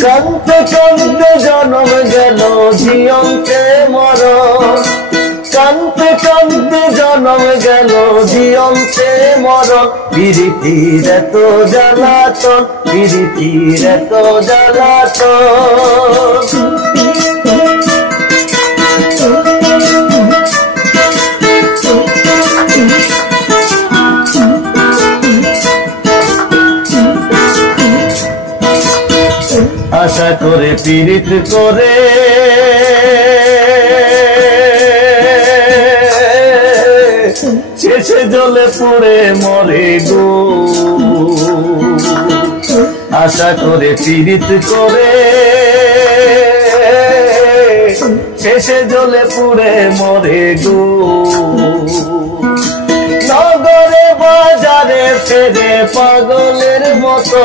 কাঁদতে কাঁদতে জনম গেল জীবনতে মরণ, কাঁদতে কাঁদতে জনম গেল জীবনতে মরণ। পিরিতির এত জ্বালাতন, পিরিতির এত জ্বালাতন। আশা করে পীড়িত করে শেষে জলে পুড়ে মরে গো। আশা করে পীড়িত করে শেষে জলে পুড়ে মরে গো। নগরে বাজারে ফেরে পাগলের মতো,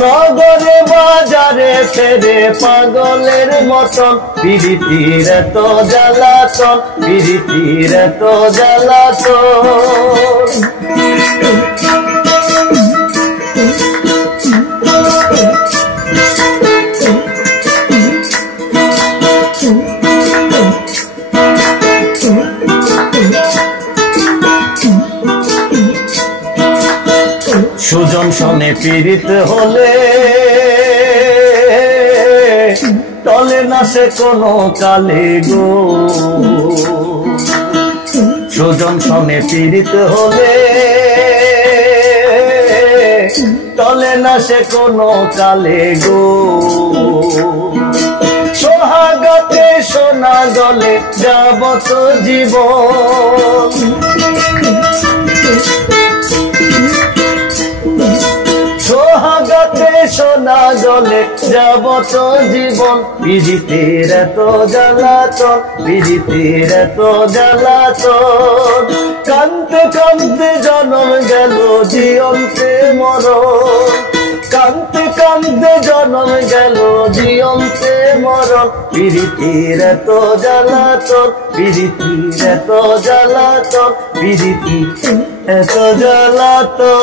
নগরে বাজারে ফেরে পাগলের মতন। পিরিতির এত জ্বালাতন, পিরিতির এত জ্বালাতন। সুজন শোনে পীড়িত হলে টলে না সে কোনো কালে গো। সুজন শোনে পীড়িত হলে টলে না সে কোনো কালে গো। সোহাগতে সোনা গলে যাবত জীবন, সোহাগতে সোনা জলে যাবত জীবন। পিরিতির এত জ্বালাতন, পিরিতির এত জ্বালাতন। কাঁদতে কাঁদতে জনম গেল জীবনতে মরণ, কাঁদতে কাঁদতে জনম গেল জীবনতে মরণ। পিরিতির এত জ্বালাতন, পিরিতির এত জ্বালাতন, পিরিতি এত জ্বালাতন।